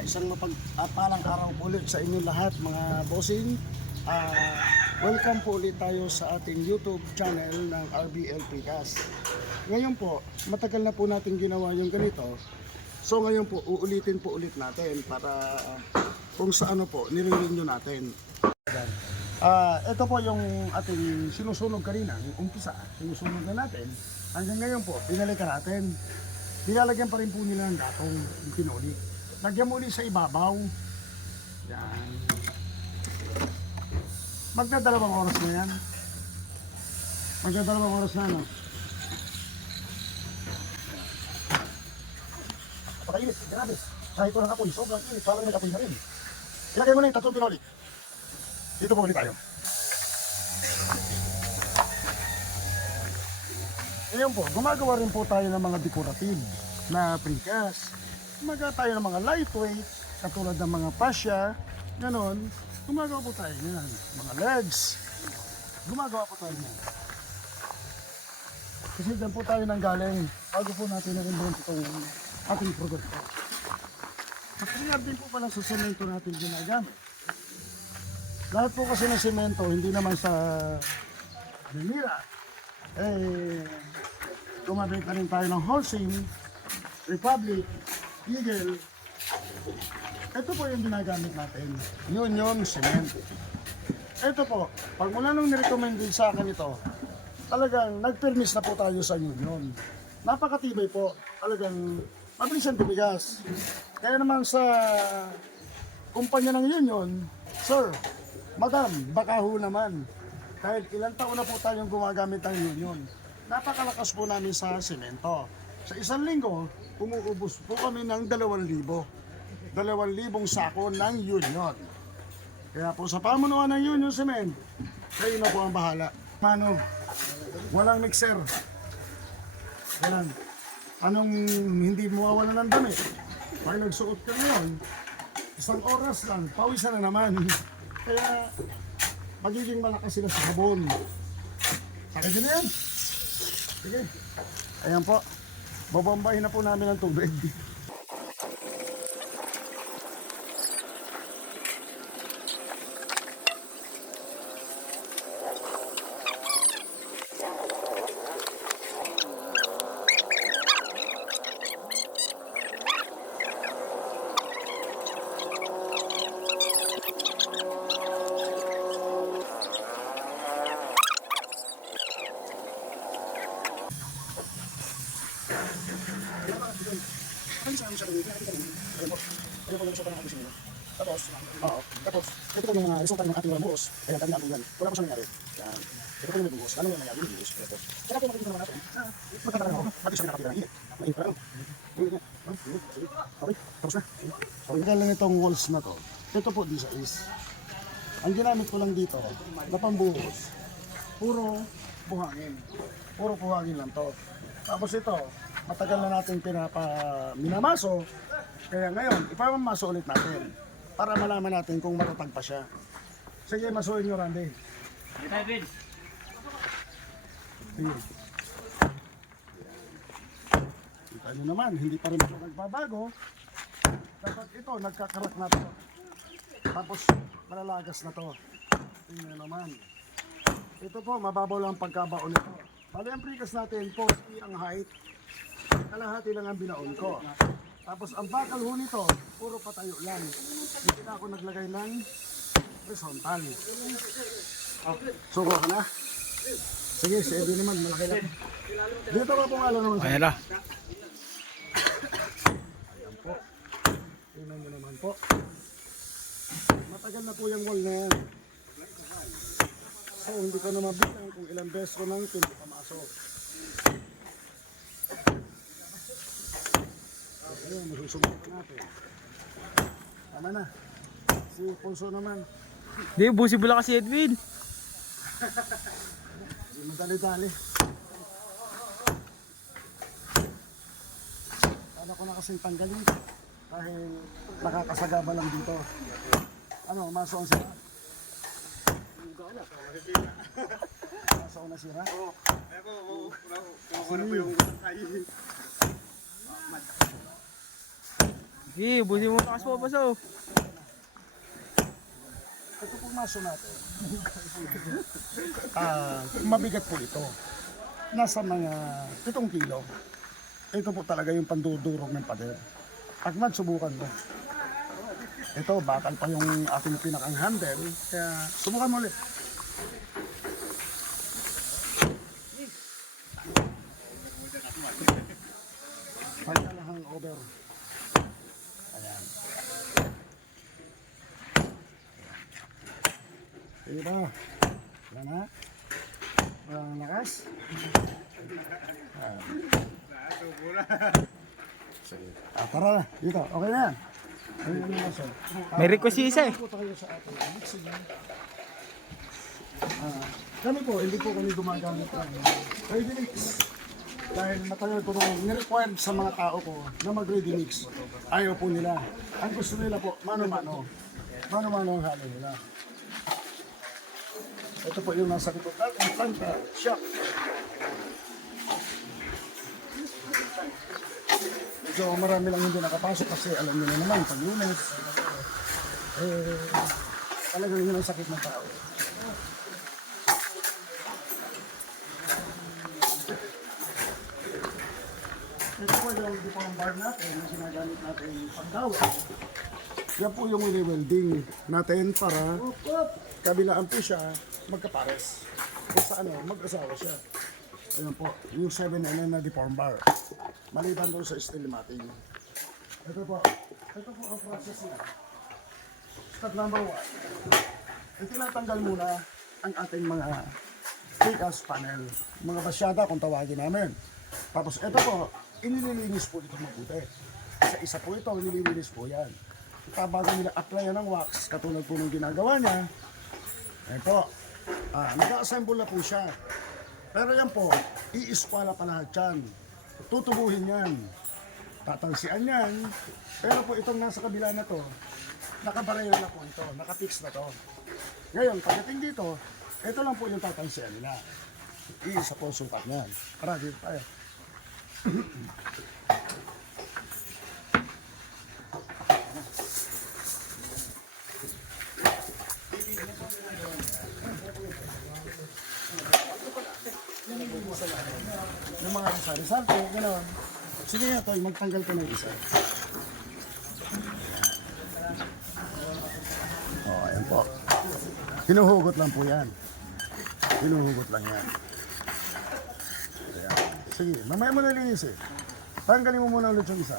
Isang mapagpalang araw po ulit sa inyo lahat mga bossing. Welcome po ulit tayo sa ating YouTube channel ng RBL Precast. Ngayon po, matagal na po natin ginawa yung ganito. So ngayon po, uulitin po ulit natin para kung sa ano po, nire-renew natin. Ito po yung ating sinusunog kanina, yung umpisa, sinusunog na natin. Hanggang ngayon po, pinalikan natin. Nilalagyan pa rin po nila ng gatong, yung pinuli. Lagyan mo ulit sa ibabaw. Yan. Magdadalawang oras na yan. Magdadalawang oras na, no? Napakainit, grabe. Kahit walang apoy, sobrang init, parang may apoy na rin. Ilagay mo na yung tatlong pinuli. Dito po ulit tayo. Ngayon po, gumagawa rin po tayo ng mga decorative na precast. Gumagawa tayo ng mga lightweight, katulad ng mga fascia, ganon. Gumagawa po tayo yan. Mga legs. Gumagawa po tayo yan. Kasi dyan po tayo nanggaling bago po natin na-inbound itong ating produkto. At din po pala sa semento natin ginagamit. Lahat po kasi ng semento, hindi naman sa Manila. Gumamit na rin tayo ng Holcim, Republic, Eagle. Ito po yung ginagamit natin. Union Cement. Ito po, pag mula nung nirecommend din sa akin ito, talagang nag-permis na po tayo sa Union. Napakatibay po. Talagang mabilis ang tumigas. Kaya naman sa kumpanya ng Union, Sir, Madam, baka ho naman. Dahil ilang taon na po tayong gumagamit ng Union. Napakalakas po namin sa semento. Sa isang linggo, umuubos po kami ng 2,000. 2,000 sako ng Union. Kaya po sa pamunuan ng Union Cement, kayo na po ang bahala. Mano, walang mixer. Walang. Anong hindi mawawala ng damit? Pag nagsuot ka ngayon, isang oras lang, pawisan na naman. Kaya magiging malakas sila sa sabon. Sakit din yan. Sige. Ayan po. Babambahin na po namin ang tubig. Tapos, ito po yung mga resulta ng ating walang buhos. Kaya dami natin yan. Wala po siyang nangyari. Ito po yung may buhos. Ano yung nangyari? Yung buhos. Kaya po makikita naman natin. Magkakaroon ako. Pati siya nakakita ng init. Mainit pa lang. Okay, tapos na. Okay, kaya lang itong walls na to. Ito po di sa is. Ang ginamit ko lang dito, na pambuhos, puro buhangin. Puro buhangin lang to. Tapos ito, matagal na natin minamaso. Kaya ngayon, ipamamaso ulit natin para malaman natin kung matatag pa siya. Sige, masuhin nyo, Randy. Sige. Kita nyo naman, hindi pa rin ito nagbabago. Dapat ito, nagkakarak na to. Tapos, malalagas na to. Tingnan naman. Ito po, mababaw lang pagkabaon nito. Bali ang precast natin, 40 ang height. Kalahati lang ang binaon ko. Tapos ang bakal ho nito, puro patayo lang. Hindi na ako naglagay ng horizontal. Suko ka na? Sige, si Eddie naman, malaki lang. Dito ka pong alam naman. Ayan na. Ayan po. Tingnan mo naman po. Matagal na po yung wall na yan. So hindi ko na mabilang kung ilang beses ko nang pinapamasok. Ayun, masusunod natin. Tama na. Si Ponso naman. Hindi, busi bula kasi Edwin. Hindi madali-dali. Ano ko na kasing tanggalin. Dahil nakakasagaba lang dito. Ano, maso ang sira? Maso ang nasira? Oo. Ako na po yung kain. Sige, ubusin mo lakas mo, baso. Ito pong maso natin. Mabigat po ito. Nasa mga 7 kilo. Ito po talaga yung pandudurog ng pader. Ahmad, subukan mo. Ito, bakal pa yung ating pinakang handle. Kaya, subukan mo ulit. Pagkalahang over. Ayan. Sige ba? Wala na? Walang lakas? Sige. Tara na. Dito. Okay na yan. Ayun na lang, sir. May request yung isa eh. Po tayo sa ating mixing. Kami po, hindi po kami gumagamit ng ready mix. Dahil matagal ko nung nirequired sa mga tao ko na mag-ready mix. Ayaw po nila. Ang gusto nila po, mano-mano. Mano-mano ang halo nila. Ito po yung nasa likod natin, planta, shock. Medyo marami lang hindi nakapasok kasi alam nyo na naman, pag lunes, talagang yun ang sakit ng tao. Ito po yung dipong bar natin na ginagamit natin pagdawa. Yan po yung welding natin para kabilaan po siya magkapares. Kung sa ano, mag-asawa siya. Ayan po, yung 7mm na deform bar. Maliban doon sa steel matting. Ito po ang process niya. Step number 1. Itinatanggal muna ang ating mga precast panel. Mga basyada kung tawagin namin. Tapos ito po, inililinis po ito mabuti. Sa isa po ito, inililinis po yan. Bago nila applyan ng wax, katulad po ng ginagawa niya, ito, nag-assemble na po siya. Pero yan po, i-iskwala pa lahat yan. Tutubuhin yan. Tatansian yan. Pero po itong nasa kabila na to, nakabaraya na po ito, nakapix na to. Ngayon, pagdating dito, ito lang po yung tatansian nila. Iisa po sukat niyan. Tara, dito tayo. Yung mga risal-risal po, gano'n. Sige nga to, magtanggal ko ng isa. Oh, ayan po. Hinuhugot lang po yan. Hinuhugot lang yan. Ayan. Sige, mamaya mo nalinis eh. Tanggalin mo muna ulit yung isa.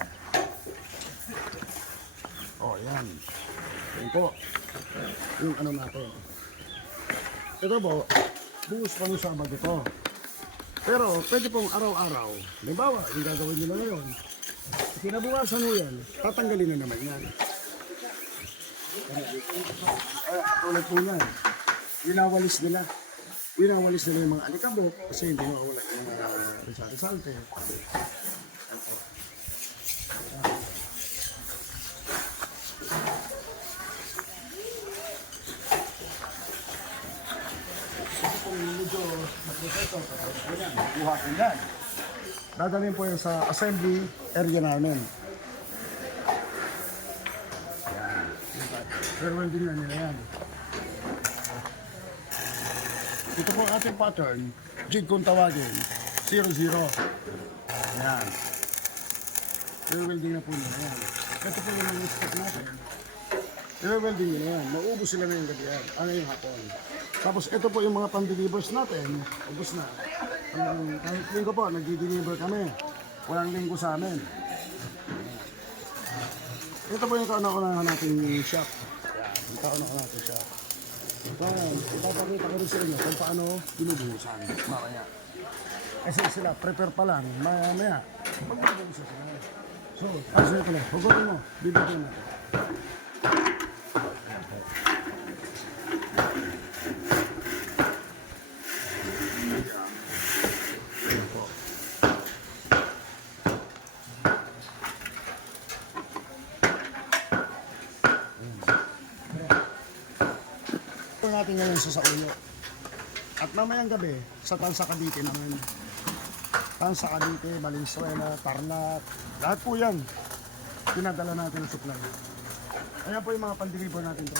Oh, ayan. Ayan po. Yung ano natin. Ito po, buhos pa nung Sabado ito. Pero pwede pong araw-araw. Halimbawa, yung gagawin nila ngayon. Kinabukasan mo yan, tatanggalin na naman yan. Tulad po yan. Winawalis nila. Winawalis nila yung mga alikabok kasi hindi mawala yung mga risal-risalte. Medyo magproseso, buhatin yan. Dadalhin po yan sa assembly area namin. Yan. Pero welding na nila yan. Ito po ang ating pattern, jig kung tawagin, 00. Yan. Pero welding na po nila yan. Ito po yung mga step natin. Pero welding nila yan. Maubos sila ngayong gabi yan. Ano yung hapon. Tapos ito po yung mga pan-delivers natin. Ubus na. Kahit linggo po, nag-deliver kami. Walang linggo sa amin. Ito po yung kauna-unahan nating shop. Yung kauna-unahan nating shop. Ito, ipapakita ko rin sa inyo kung paano binubuhusan. Mamaya. Kasi sila, prepare pa lang. Mamaya, magbubuhusan sila. So, kasi ito lang. Hugotin mo. Bibigyan natin. Natin ngayon sa ulo. At mamayang gabi, sa Tansa Cavite naman. Tansa Cavite, Valenzuela, Tarlac, lahat po yan. pinadala natin ang supply. Ayan po yung mga pan-deliver natin to.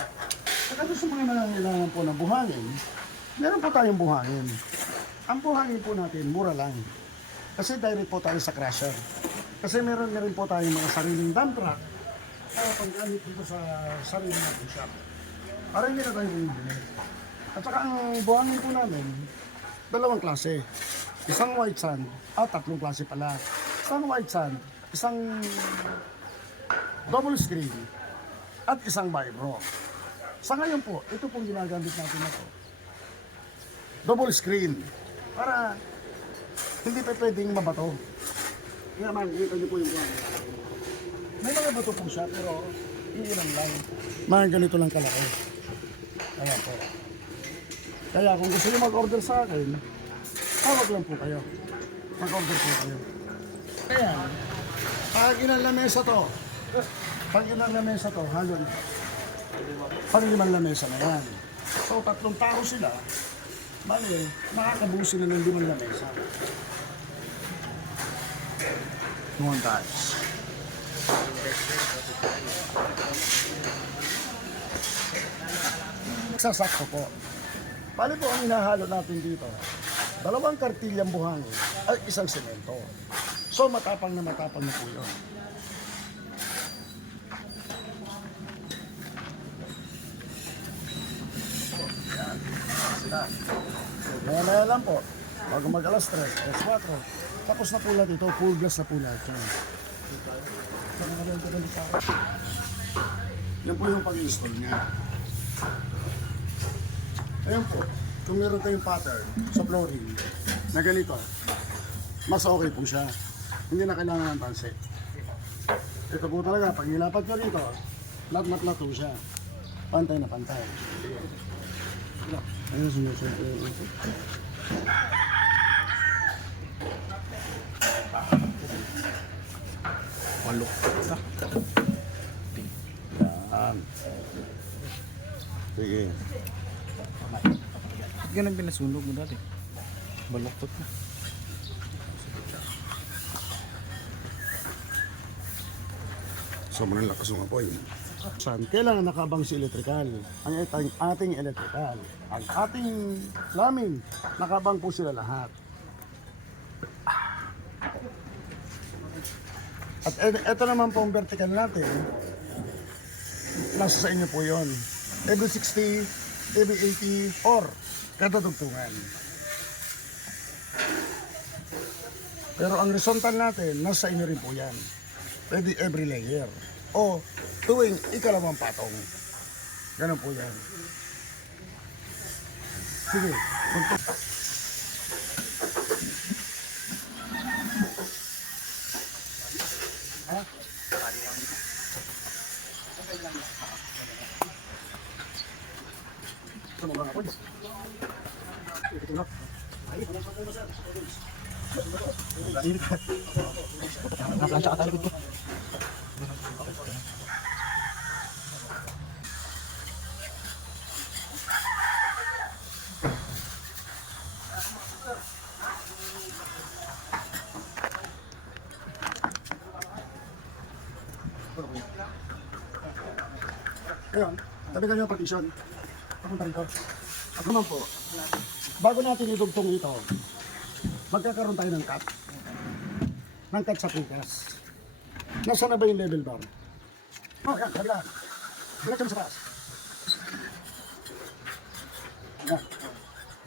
Saka doon sa mga nangangailangan po ng buhangin, meron po tayong buhangin. Ang buhangin po natin, mura lang. Kasi direct po tayo sa crusher. Kasi meron na rin po tayong mga sariling dump truck para panggamit dito sa sarili natin shop. Para hindi na tayo bumibili. At saka ang buhangin po namin, dalawang klase. Isang white sand, tatlong klase pala. Isang white sand, isang double screen, at isang vibro. Sa ngayon po, ito pong ginagamit natin na to. Double screen. Para hindi pa pwedeng mabato. Kaya makikita niyo po yung buhangin. May mga bato po siya, pero iilan lang. Mga ganito lang kalaki. Kaya po. Kaya kung gusto niyo mag-order sa akin, tawag lang po kayo. Mag-order po kayo. Kaya, pag ilang lamesa to, halo na. Pag limang lamesa na yan. So, 3 tao sila, bali, makakabuo sila ng 5 lamesa. Montage. Sasakto po. Bali po ang hinahalo natin dito, 2 kartilyang buhangin at 1 semento. So matapang na po yun. Yan. Maya lang po, bago mag-alas 3, alas 4, tapos na po lahat ito, full glass na po lahat yan. Yan po yung pag-install niya. Ayan po, kung meron kayong pattern sa flooring na ganito, mas okay po siya. Hindi na kailangan ng pansit. Ito po talaga, pag nilapat ko dito, lat-lat po siya. Pantay na pantay. Ayun, sunod-sunod. Malukot na. Yan. Sige. Ganun pinasunog mo dati. Malukot na. Sobrang lakas ng apoy. Kailangan nakabang si electrical. Ang ating electrical. Ang ating lamin, nakabang po sila lahat. At ito naman po ang vertical natin. Nasa sa inyo po yun. Every 60, every 80, or kadadugtungan. Pero ang horizontal natin, nasa inyo rin po yan. Pwede every layer. O tuwing ikalawang patong. Ganun po yan. Sige. Ha? Ito mo mga points. Ito na. Nakaplansya ka tayo ko. Ngayon, tabi kayo ng partition. Papunta rito. At naman po, bago natin idugtong ito, magkakaroon tayo ng cut. Ng cut sa pukas. Nasaan na ba yung level bar? Oh, yan, kabila. Diretso mo sa taas. Yan.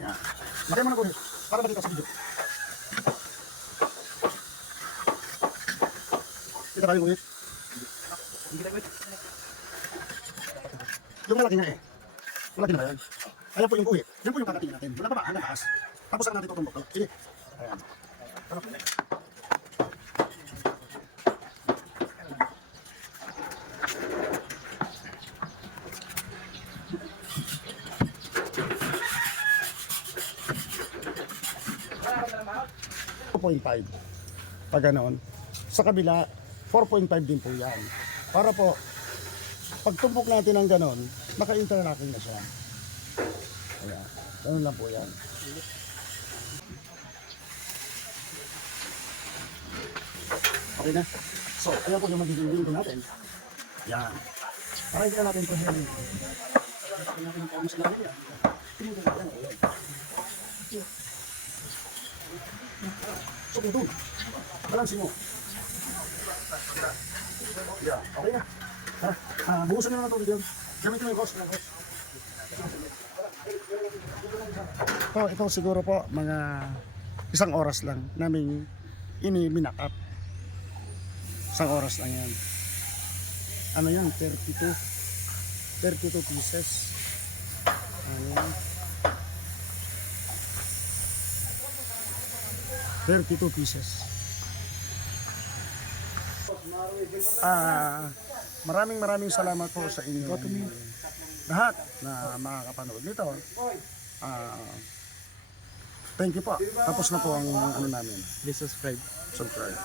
Yan. Lagyan mo na guhit para makita sa video. Kita tayo guhit. Yung malaki nga eh. Malaki na ba yan? Ayan po yung guhit. Yan po yung kakatingin natin. Wala pa ba? Hanggang taas. Tapos saan natin tutumbok to? Sige. Ayan. Ano po? 4.5. Pag ganoon. Sa kabila, 4.5 din po yan. Para po, pag tumbok natin ng ganon, maka-interlocking na siya. Ayan. Ganun lang po yan. Okay na? So, ayan po yung magiging window natin. Yan. Para hindi na natin ito hearing. Ayan natin yung pawis na natin yan. Pinito natin. Ayan. So, doon. Balansin mo. Yan. Okay na. Buhusan nyo na ng tubig yun. Gamitin mo yung hose. Ito siguro po mga isang oras lang namin ini-minak up. Isang oras lang yan. Ano yan? 32 pieces. Ayan. 32 pieces. Maraming salamat po sa inyo lahat na makakapanood nito. Thank you po. Tapos na po ang ano namin. Please subscribe. Subscribe.